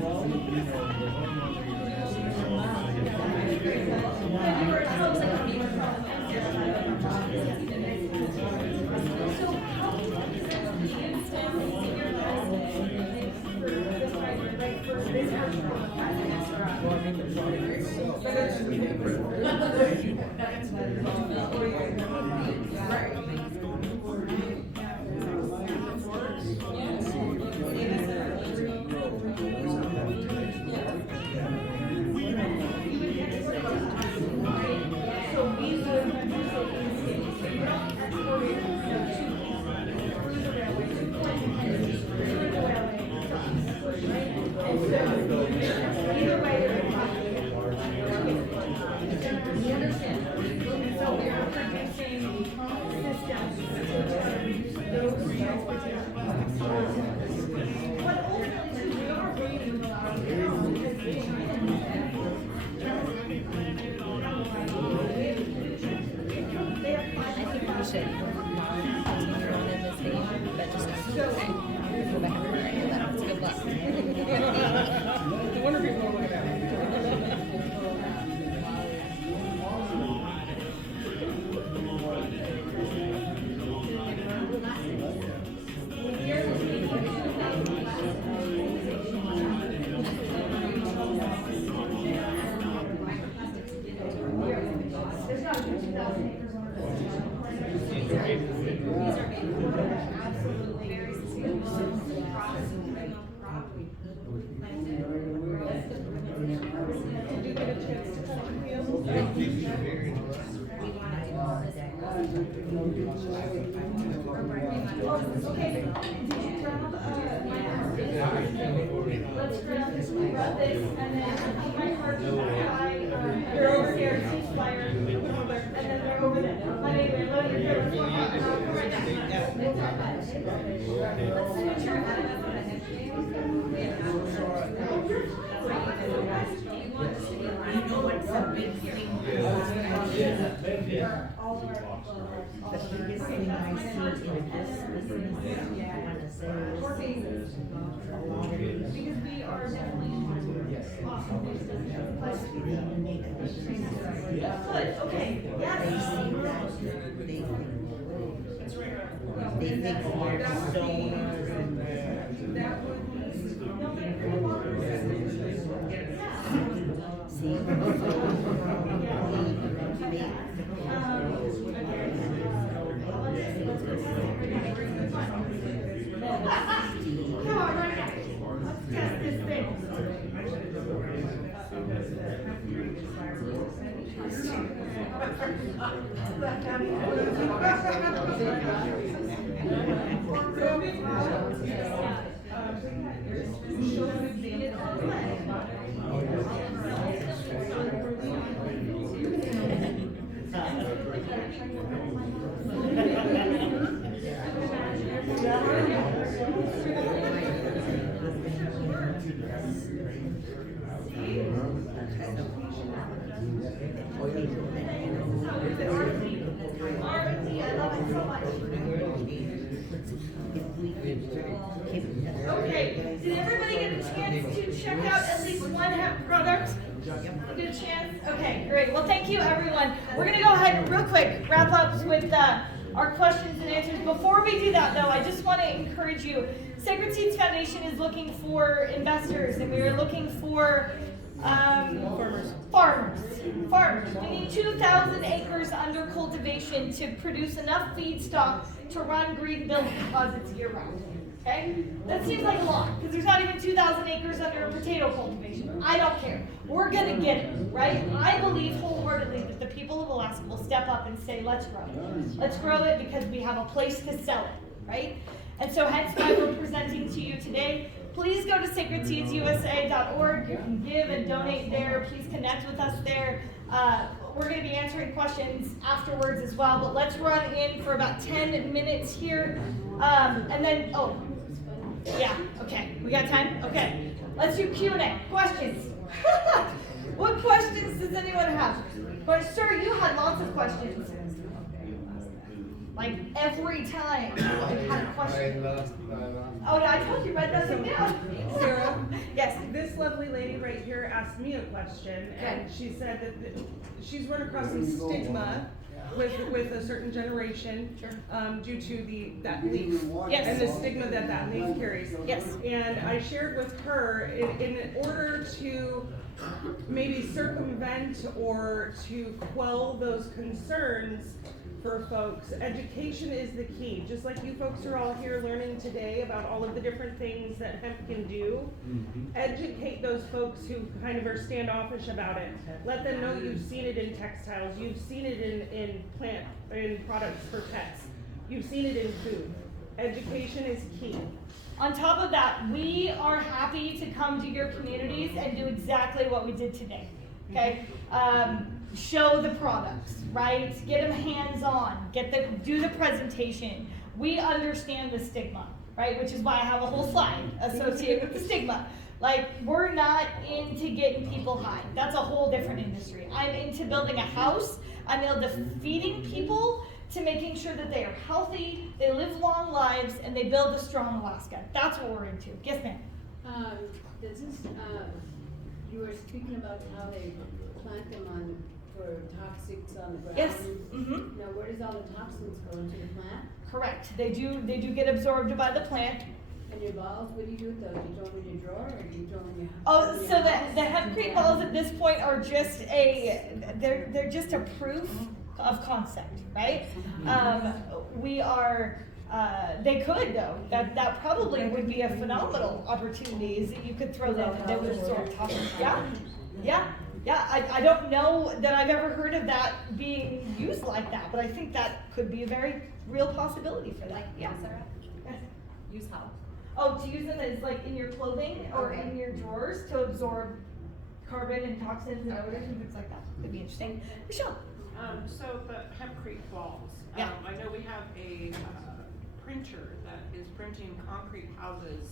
The one Okay. Let's grab this, and then my card you're over here, teach flyer, and then they're over there. My name is Lily. You know what's a big thing? The biggest thing I see in this business, I wanna say, is a lot of these. Because we are definitely awesome. Good, okay, They yes. see that, they think they're stores and. See? Come on, right now. Let's test this thing. Okay, did everybody get a chance to check out at least one hemp product? A good chance? Okay, great. Well, thank you, everyone. We're going to go ahead and real quick wrap up with our questions and answers. Before we do that, though, I just want to encourage you. Sacred Seeds Foundation is looking for investors, and we are looking for farmers. We need 2,000 acres under cultivation to produce enough feedstock to run green building deposits year round. Okay? That seems like a lot, because there's not even 2,000 acres under potato cultivation. I don't care. We're gonna get it, right? I believe wholeheartedly that the people of Alaska will step up and say, let's grow it. Let's grow it because we have a place to sell it, right? And so hence why we're presenting to you today. Please go to sacredseedsusa.org. You can give and donate there. Please connect with us there. We're going to be answering questions afterwards as well, but let's run in for about 10 minutes here. And then, yeah, okay. We got time? Okay. Let's do Q&A. Questions. What questions does anyone have? But sir, you had lots of questions. Like every time you had a question. Oh, no, I told you, write that thing down. Sarah? Yes. This lovely lady right here asked me a question, and she said that she's run across some stigma with a certain generation due to that leaf. Yes. And the stigma that leaf carries. Yes. And I shared with her in order to maybe circumvent or to quell those concerns for folks, education is the key. Just like you folks are all here learning today about all of the different things that hemp can do, educate those folks who kind of are standoffish about it. Let them know you've seen it in textiles, you've seen it in products for pets, you've seen it in food. Education is key. On top of that, we are happy to come to your communities and do exactly what we did today, okay? Show the products, right? Get them hands-on, do the presentation. We understand the stigma, right? Which is why I have a whole slide associated with the stigma. Like, we're not into getting people high. That's a whole different industry. I'm into building a house. I'm into feeding people to making sure that they are healthy, they live long lives, and they build a strong Alaska. That's what we're into. Yes, ma'am. Does this, you were speaking about how they plant them for toxics on the ground. Yes. Mm-hmm. Now, where does all the toxins go into the plant? Correct. They do get absorbed by the plant. And your balls, what do you do with those? Do you throw them in your drawer or do you throw them in your house? Oh, so the hempcrete balls at this point are just they're just a proof of concept, right? We are. They could though. That probably would be a phenomenal opportunity. Is that you could throw them and they would absorb toxins. Yeah, yeah. Yeah, I don't know that I've ever heard of that being used like that, but I think that could be a very real possibility for that. Yeah, Sarah? Yes. Use how? Oh, to use them as like in your clothing or in your drawers to absorb carbon and toxins and odors and things like that. Could be interesting. Michelle? So the hempcrete balls. Yeah. I know we have a printer that is printing concrete houses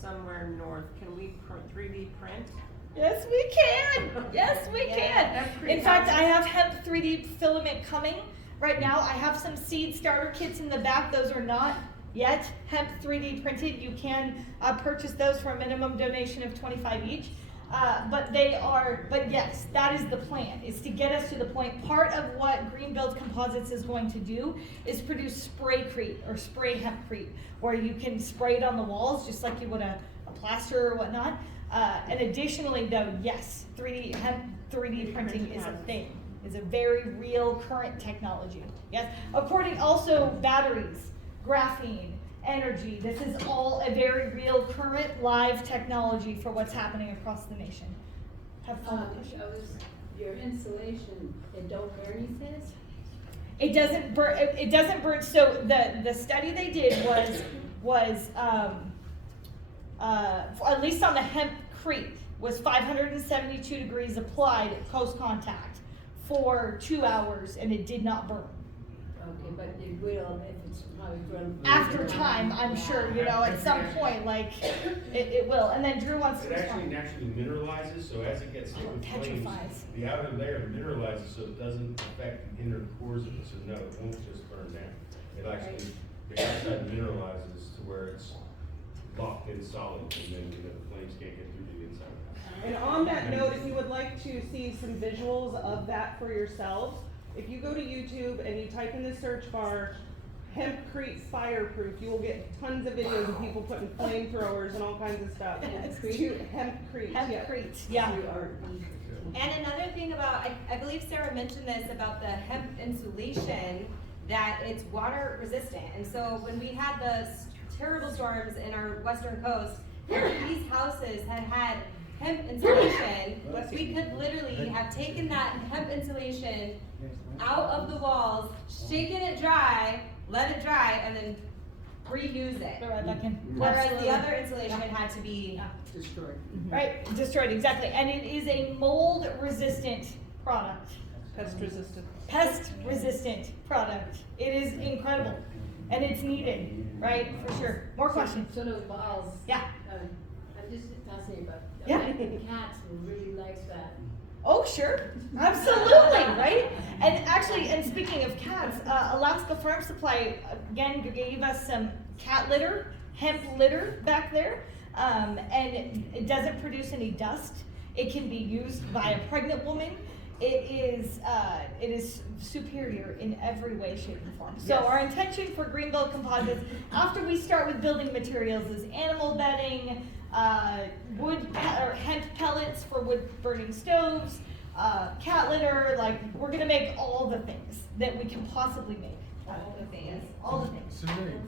somewhere north. Can we 3D print? Yes, we can. Yes, we can. In fact, I have hemp 3D filament coming right now. I have some seed starter kits in the back. Those are not yet hemp 3D printed. You can purchase those for a minimum donation of $25 each. But yes, that is the plan, is to get us to the point. Part of what Greenbuild Composites is going to do is produce spraycrete or spray hempcrete, where you can spray it on the walls just like you would a plaster or whatnot. And additionally though, yes, hemp 3D printing is a thing, is a very real current technology. Yes, according also batteries, graphene, energy. This is all a very real, current, live technology for what's happening across the nation. Have fun with it. Your insulation, it don't burn, he says? It doesn't burn. It doesn't burn. So the study they did was at least on the hempcrete was 572 degrees applied post contact for 2 hours, and it did not burn. Okay, but it will if it's probably from. After time, I'm sure, at some point, like, it will. And then Drew wants to It respond. actually mineralizes, so as it gets hit with flames, Petrifies. the outer layer mineralizes so it doesn't affect the inner cores of it. So no, it won't just burn down. It actually, the outside mineralizes to where it's locked in solid, and then the flames can't get through to the inside. And on that note, if you would like to see some visuals of that for yourselves, if you go to YouTube and you type in the search bar, hempcrete fireproof, you will get tons of videos of people putting flamethrowers and all kinds of stuff. Hempcrete, yeah. Hempcrete, yeah. And another thing about, I believe Sarah mentioned this about the hemp insulation, that it's water resistant. And so when we had the terrible storms in our western coast, these houses had hemp insulation. We could literally have taken that hemp insulation out of the walls, shaken it dry, let it dry, and then reuse it. Go right back in. Whereas Absolutely. the other insulation had to be Destroyed. Right, destroyed, exactly. And it is a mold resistant product. Pest resistant. Pest resistant product. It is incredible. And it's needed, right? For sure. More questions? So those balls. Yeah. I'm just fascinated about. Yeah. Cats will really like that. Oh, sure. Absolutely, right? And actually, and speaking of cats, Alaska Farm Supply, again, gave us some cat litter, hemp litter back there. And it doesn't produce any dust. It can be used by a pregnant woman. It is superior in every way, shape, and form. So our intention for Greenbuild Composites, after we start with building materials, is animal bedding, or hemp pellets for wood burning stoves, cat litter. Like, we're gonna make all the things that we can possibly make. all the things. All the things. Is there any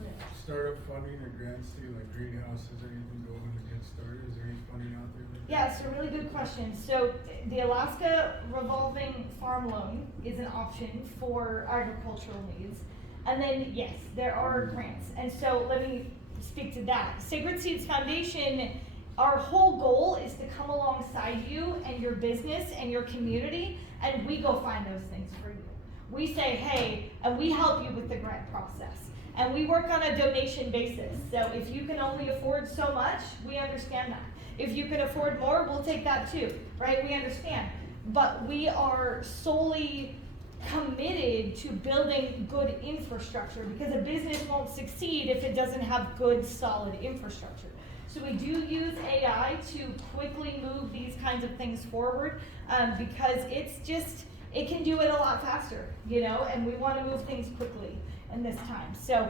startup funding or grants to like greenhouses or anything going to get started? Is there any funding out there? Yeah, it's a really good question. So the Alaska Revolving Farm Loan is an option for agricultural needs. And then, yes, there are grants. And so let me speak to that. Sacred Seeds Foundation, our whole goal is to come alongside you and your business and your community, and we go find those things for you. We say, hey, and we help you with the grant process. And we work on a donation basis. So if you can only afford so much, we understand that. If you can afford more, we'll take that too, right? We understand. But we are solely committed to building good infrastructure, because a business won't succeed if it doesn't have good, solid infrastructure. So we do use AI to quickly move these kinds of things forward, because it can do it a lot faster, and we want to move things quickly in this time. So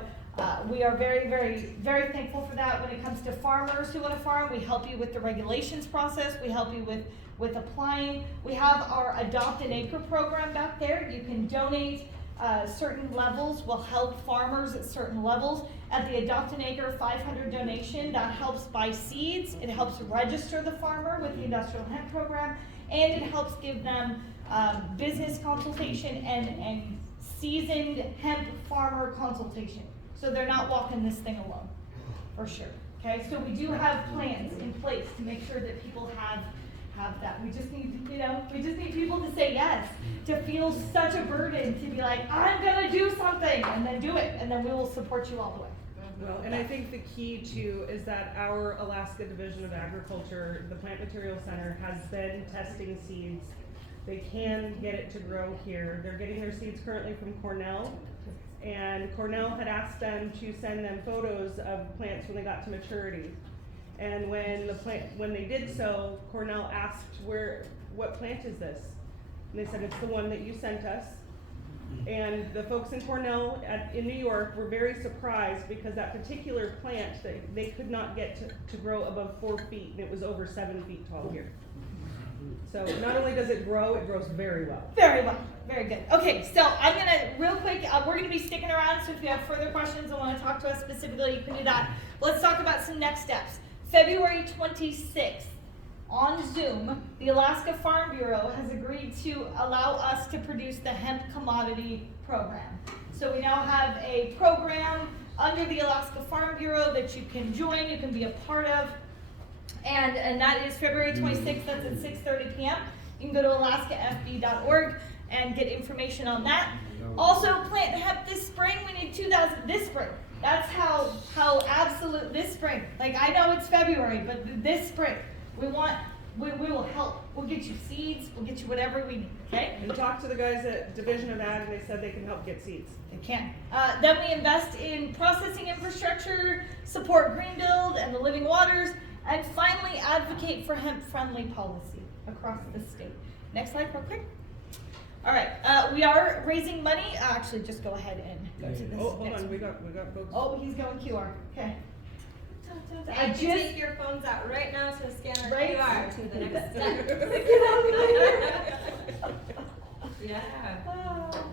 we are very, very, very thankful for that. When it comes to farmers who want to farm, we help you with the regulations process. We help you with applying. We have our Adopt an Acre program back there. You can donate certain levels. We'll help farmers at certain levels, at the Adopt an Acre 500 donation. That helps buy seeds, it helps register the farmer with the industrial hemp program, and it helps give them business consultation and seasoned hemp farmer consultation. So they're not walking this thing alone, for sure. Okay, so we do have plans in place to make sure that people have that. We just need, we just need people to say yes, to feel such a burden, to be like, I'm gonna do something, and then do it, and then we will support you all the way. Well, and I think the key too is that our Alaska Division of Agriculture, the Plant Material Center, has been testing seeds. They can get it to grow here. They're getting their seeds currently from Cornell, and Cornell had asked them to send them photos of plants when they got to maturity. And when they did so, Cornell asked, what plant is this? And they said, it's the one that you sent us. And the folks in Cornell in New York were very surprised because that particular plant, they could not get to grow above 4 feet, and it was over 7 feet tall here. So not only does it grow, it grows very well. Very well, very good. Okay, so I'm gonna, real quick, we're gonna be sticking around, so if you have further questions and wanna talk to us specifically, you can do that. Let's talk about some next steps. February 26th, on Zoom, the Alaska Farm Bureau has agreed to allow us to produce the hemp commodity program. So we now have a program under the Alaska Farm Bureau that you can join, you can be a part of, and that is February 26th, that's at 6:30 p.m. You can go to alaskafb.org and get information on that. Also, plant hemp this spring, we need 2,000, this spring. That's how absolute, this spring. Like, I know it's February, but this spring, we will help. We'll get you seeds, we'll get you whatever we need, okay? And talk to the guys at Division of Ag, and they said they can help get seeds. They can. Then we invest in processing infrastructure, support green build and the living waters, and finally advocate for hemp-friendly policy across the state. Next slide real quick. All right, we are raising money. Actually, just go ahead and go to this. Oh, hold next on, one. we got folks. Oh, he's going QR. Okay. I just take your phones out right now to scan our Right. QR to the next step. Get out of here. Yeah. Oh.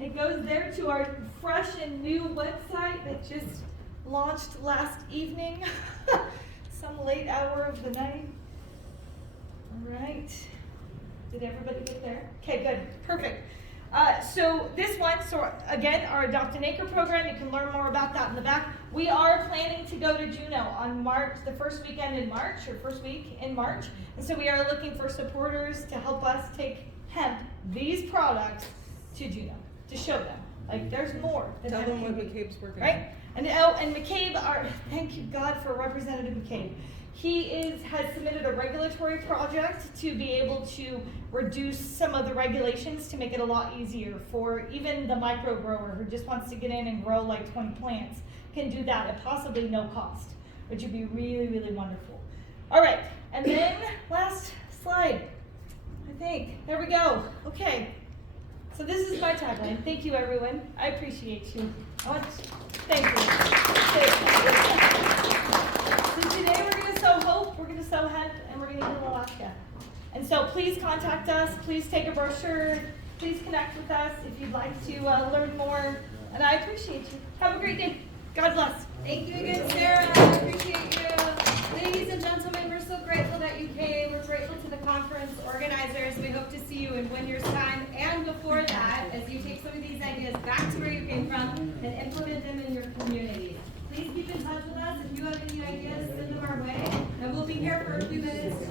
It goes there to our fresh and new website that just launched last evening, some late hour of the night. All right. Did everybody get there? Okay, good. Perfect. So this one, so again, our Adopt an Acre program, you can learn more about that in the back. We are planning to go to Juneau on the first weekend in March, or first week in March. And so we are looking for supporters to help us take hemp, these products, to Juneau, to show them. Like, there's more. Tell them what McCabe's working on. Right? And McCabe, thank you God for Representative McCabe. He has submitted a regulatory project to be able to reduce some of the regulations to make it a lot easier for even the micro grower who just wants to get in and grow like 20 plants can do that at possibly no cost, which would be really, really wonderful. All right, and then last slide, I think. There we go. Okay. So this is my tagline. Thank you, everyone. I appreciate you. Thank you. So today we're going to sow hope, we're going to sow hemp, and we're going to heal Alaska. And so please contact us. Please take a brochure. Please connect with us if you'd like to learn more. And I appreciate you. Have a great day. God bless. Thank you again, Sarah. I appreciate you. Ladies and gentlemen, we're so grateful that you came. We're grateful to the conference organizers. We hope to see you in 1 year's time and before that as you take some of these ideas back to where you came from and implement them in your community. Please keep in touch with us. If you have any ideas, send them our way. And we'll be here for a few minutes